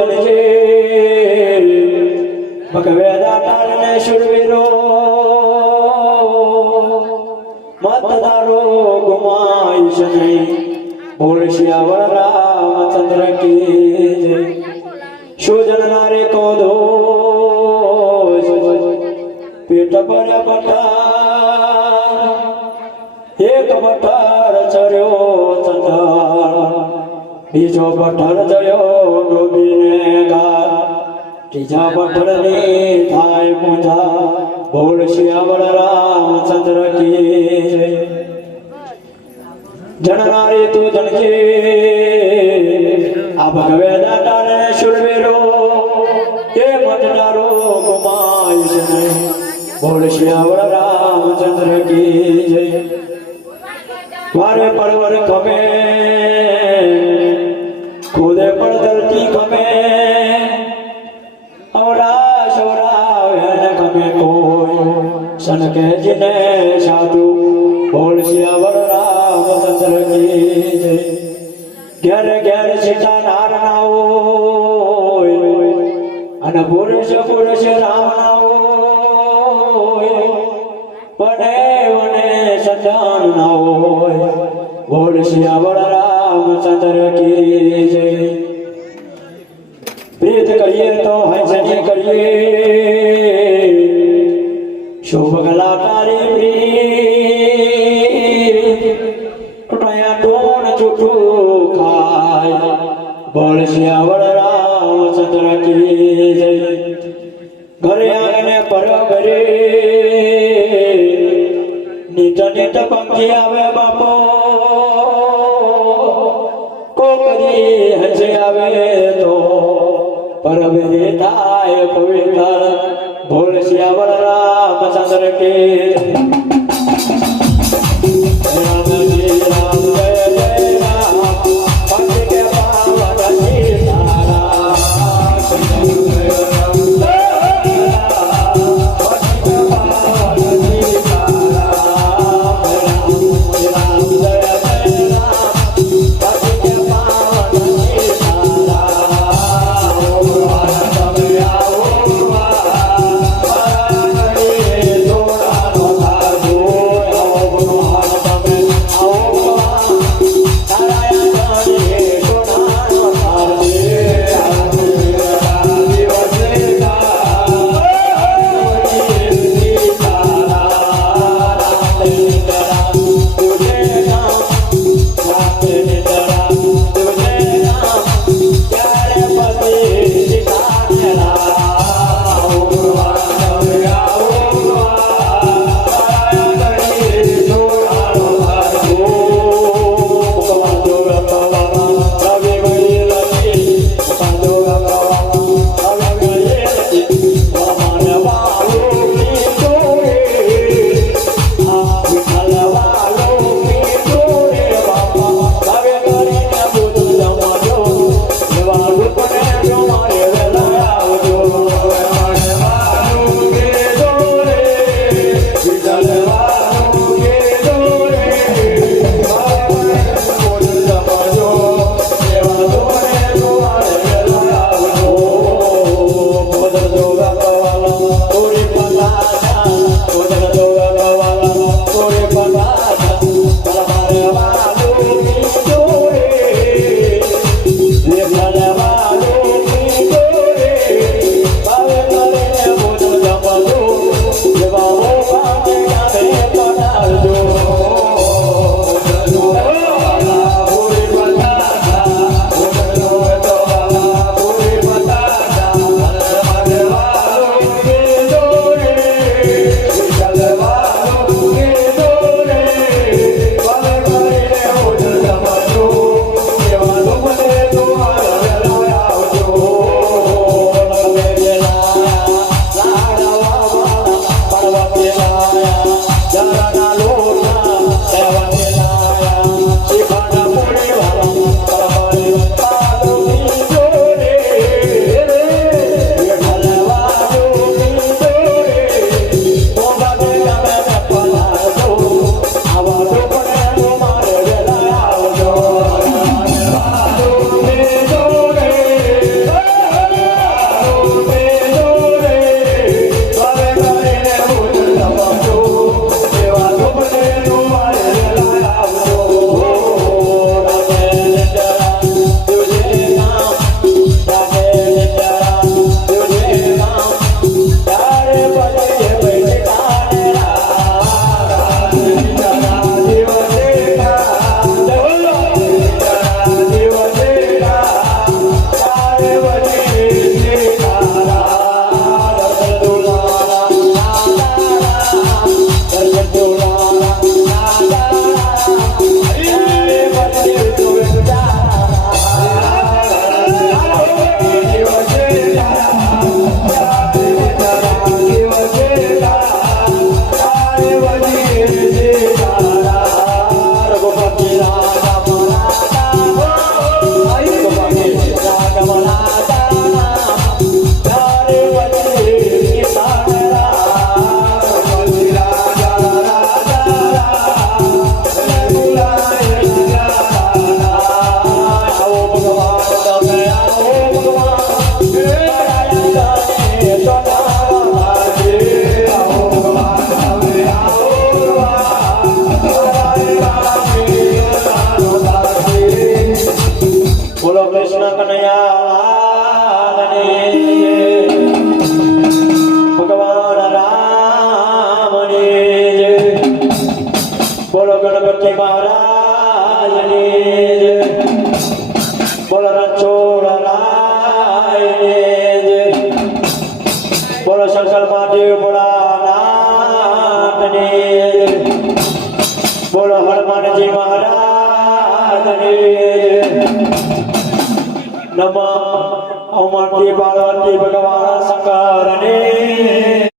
ધનજે ભગવે દાતાને શુરવીરો મતદારો ગુમાઈશ નહીં બોલ શ્યાવળ રામચંદ્ર કી જય શોજન નારે કો દોષ પેટ પર પટાર એક પટાર ચર્યો ચંડાળ બીજો પઠર જયો ડોબીને ગાર ત્રીજા પઠરની થાય પૂજા બોલ શ્યાવળ રામચંદ્ર કી જય જનનારી તું જનજે આ ભગવે દાતાને શુરવીરો એ મતદારો ગુમાઈશ નહીં બોલ શ્યાવળ રામચંદ્ર કી જય વારે પરવર ગમે ખુદે પર ધરતી ગમે અવરા સવરાવે ગમે કોઈ સનકે જીને સાધુ બોલ શ્યાવળ રામચંદ્ર કી જય ઘેર ઘેર સીતા નાર ના હોય અને પુરુષ પુરુષ રામ ના હોય વને વને સંતાન ના હોય બોલ શ્યાવળ રામચંદ્ર કી જય પ્રીત કરીએ તો હંસની કરીએ શુભ કલાકારી પ્રીત ટોયા ટોણ ચૂઠું ખાય બોલ શ્યાવળ રામચંદ્ર કી જય ઘરે આંગણે પરબરે નીટ નીટ પંખી આવે બાપો કોકરી હજે આવે તો પરબરે થાય પવિત્ર બોલ શ્યાવળ રામચંદ્ર કે રામ જય રામ જય જય રામ ભક્ત કે પાવન સીતારામ બોલો કૃષ્ણ કનૈયા ભગવાન રામની જય. બોલો ગણપતિ મહારાજની જય. બોલો રણછોડરાયની જય. બોલો શંકર મહાદેવ ભોળાનાથની જય. બોલો હનુમાનજી મહારાજની જય. નમઃ ઓમંતી પાર્વતી ભગવાન શંકરને